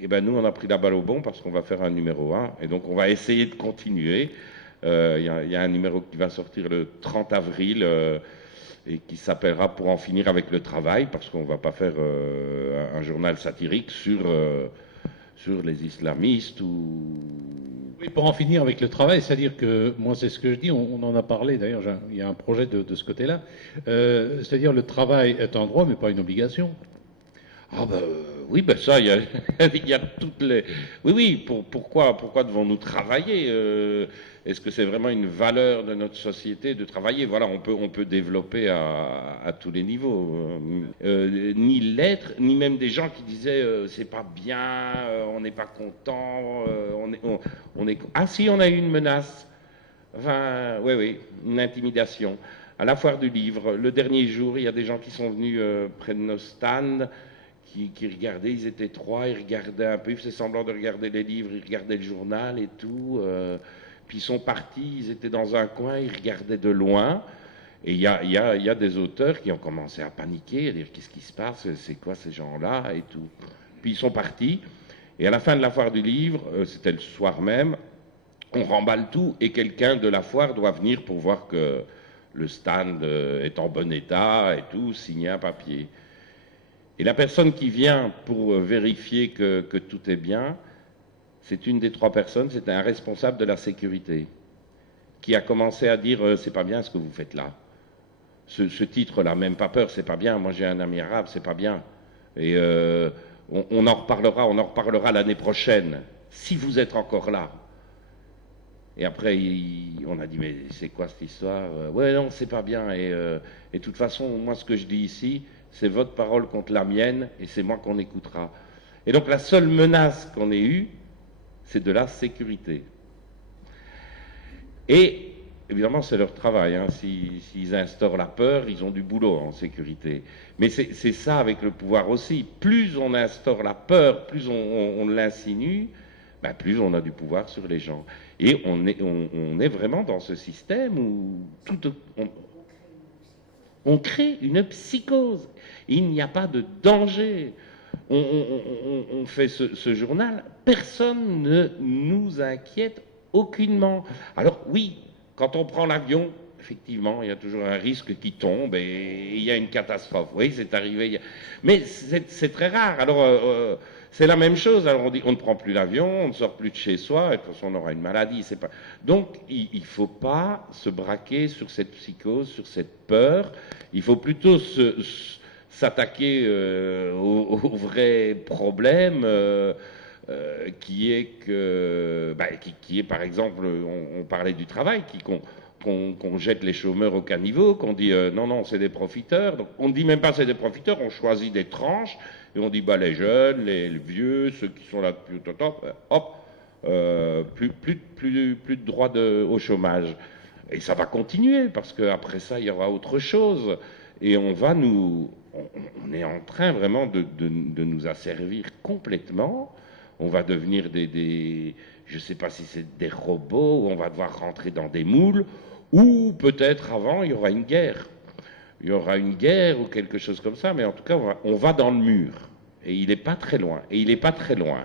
et ben nous, on a pris la balle au bon parce qu'on va faire un numéro 1. Et donc, on va essayer de continuer. Il y a un numéro qui va sortir le 30 avril et qui s'appellera Pour en finir avec le travail, parce qu'on ne va pas faire un journal satirique sur les islamistes ou... Oui, pour en finir avec le travail, c'est-à-dire que, moi c'est ce que je dis, on en a parlé d'ailleurs, il y a un projet de ce côté-là, c'est-à-dire le travail est un droit mais pas une obligation. Ah ben oui, ben ça, il y a toutes les... Oui, oui, pourquoi devons-nous travailler est-ce que c'est vraiment une valeur de notre société de travailler? Voilà, on peut développer à tous les niveaux. Ni l'être, ni même des gens qui disaient c'est pas bien, on n'est pas content, on est... Ah si, on a eu une menace. Enfin, oui, oui, une intimidation. À la foire du livre, le dernier jour, il y a des gens qui sont venus près de nos stands, qui regardaient, ils étaient trois, ils regardaient un peu, ils faisaient semblant de regarder les livres, ils regardaient le journal et tout. Puis ils sont partis, ils étaient dans un coin, ils regardaient de loin. Et il y a des auteurs qui ont commencé à paniquer, à dire qu'est-ce qui se passe, c'est quoi ces gens-là et tout. Puis ils sont partis. Et à la fin de la foire du livre, c'était le soir même, on remballe tout et quelqu'un de la foire doit venir pour voir que le stand est en bon état et tout, signer un papier. Et la personne qui vient pour vérifier que tout est bien, c'est une des trois personnes, c'est un responsable de la sécurité, qui a commencé à dire c'est pas bien ce que vous faites là. Ce titre-là, même pas peur, c'est pas bien. Moi j'ai un ami arabe, c'est pas bien. Et on en reparlera l'année prochaine, si vous êtes encore là. Et après, on a dit, mais c'est quoi cette histoire? Ouais, non, c'est pas bien. Et de toute façon, moi, ce que je dis ici, c'est votre parole contre la mienne, et c'est moi qu'on écoutera. Et donc, la seule menace qu'on ait eue, c'est de la sécurité. Et, évidemment, c'est leur travail. Hein. S'ils instaurent la peur, ils ont du boulot en sécurité. Mais c'est ça avec le pouvoir aussi. Plus on instaure la peur, plus on l'insinue, ben, plus on a du pouvoir sur les gens. Et on est vraiment dans ce système où on crée une psychose. Il n'y a pas de danger. On fait ce journal, personne ne nous inquiète aucunement. Alors oui, quand on prend l'avion, effectivement, il y a toujours un risque qui tombe et il y a une catastrophe. Oui, c'est arrivé. Mais c'est très rare. Alors, c'est la même chose. Alors on dit on ne prend plus l'avion, on ne sort plus de chez soi, et de toute façon on aura une maladie. C'est pas... Donc il ne faut pas se braquer sur cette psychose, sur cette peur. Il faut plutôt s'attaquer au vrai problème qui est que, bah, qui est par exemple, on parlait du travail, qu'on jette les chômeurs au caniveau, qu'on dit non, non, c'est des profiteurs. Donc on ne dit même pas c'est des profiteurs, on choisit des tranches et on dit bah, les jeunes, les vieux, ceux qui sont là depuis longtemps, hop, plus de droit au chômage. Et ça va continuer parce qu'après ça, il y aura autre chose. Et on est en train vraiment de nous asservir complètement. On va devenir je ne sais pas si c'est des robots, où on va devoir rentrer dans des moules, ou peut-être avant, il y aura une guerre. Il y aura une guerre ou quelque chose comme ça, mais en tout cas, on va dans le mur. Et il n'est pas très loin. Et il n'est pas très loin.